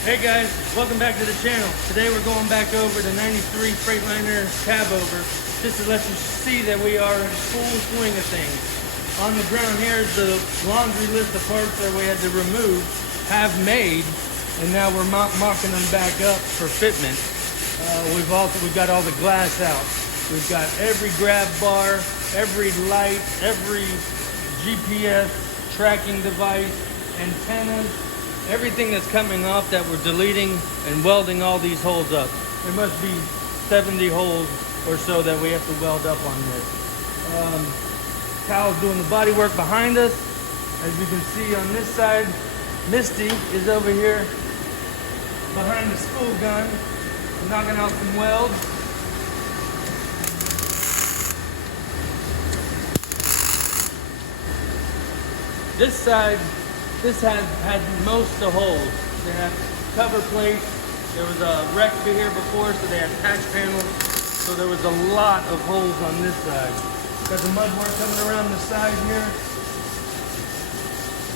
Hey guys, welcome back to the channel. Today we're going back over the 93 Freightliner cab over, just to let you see that we are in full swing of things. On the ground here is the laundry list of parts that we had to remove, have made, and now we're mocking them back up for fitment. We've got all the glass out. We've got every grab bar, every light, every GPS tracking device, antennas, everything that's coming off that we're deleting and welding all these holes up. There must be 70 holes or so that we have to weld up on this. Kyle's doing the body work behind us. As you can see on this side, Misty is over here behind the spool gun, knocking out some welds. This side, this had most of the holes. They had cover plates. There was a wreck here before, so they had patch panels. So there was a lot of holes on this side. Got the mud work coming around the side here.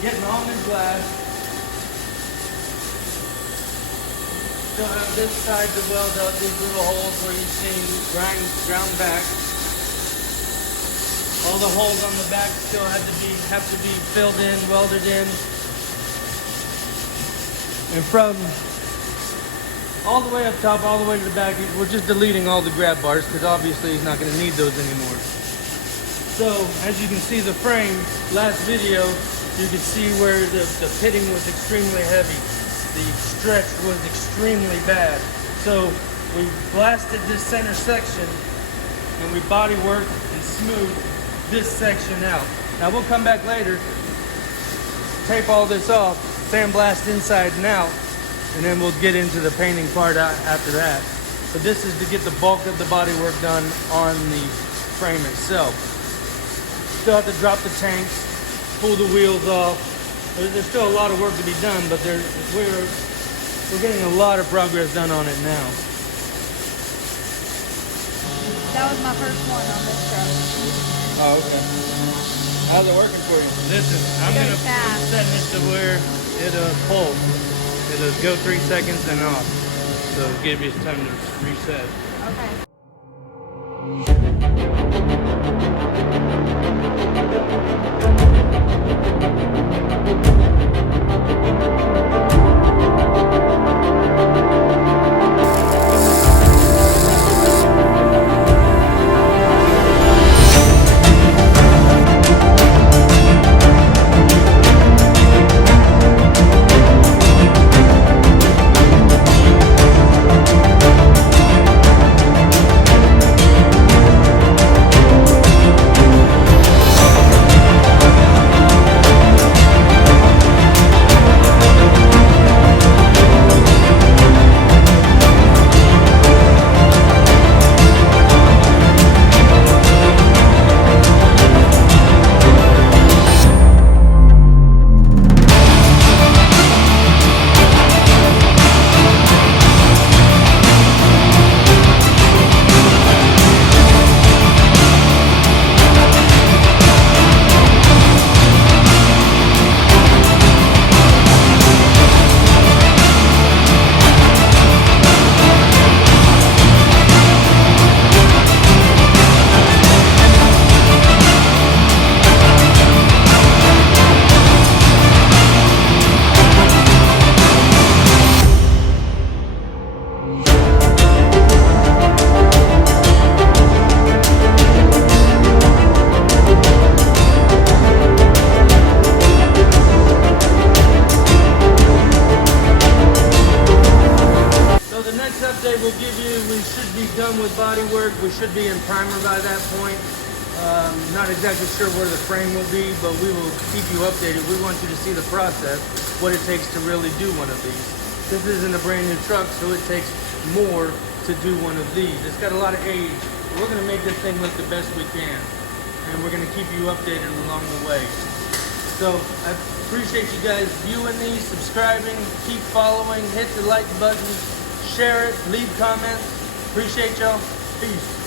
Getting all new glass. Still have this side to weld up, these little holes where you've seen ground back. All the holes on the back still have to be filled in, welded in. And from all the way up top, all the way to the back, we're just deleting all the grab bars because obviously he's not going to need those anymore. So, as you can see the frame, last video, you could see where the pitting was extremely heavy. The stretch was extremely bad. So, we blasted this center section and we body worked and smoothed this section out. Now we'll come back later, tape all this off, sandblast inside and out, and then we'll get into the painting part after that. But this is to get the bulk of the body work done on the frame itself. Still have to drop the tanks, pull the wheels off. There's still a lot of work to be done, but we're getting a lot of progress done on it now. That was my first one on this truck. Oh, okay. How's it working for you? Listen, I'm setting it to where it'll pull. It'll go 3 seconds and off. So it'll give you time to reset. Okay. We should be done with body work. We should be in primer by that point. Not exactly sure where the frame will be, but we will keep you updated. We want you to see the process, what it takes to really do one of these. This isn't a brand new truck, so it takes more to do one of these. It's got a lot of age. We're going to make this thing look the best we can, and we're going to keep you updated along the way. So I appreciate you guys viewing these, subscribing, keep following, hit the like button, share it, leave comments. Appreciate y'all. Peace.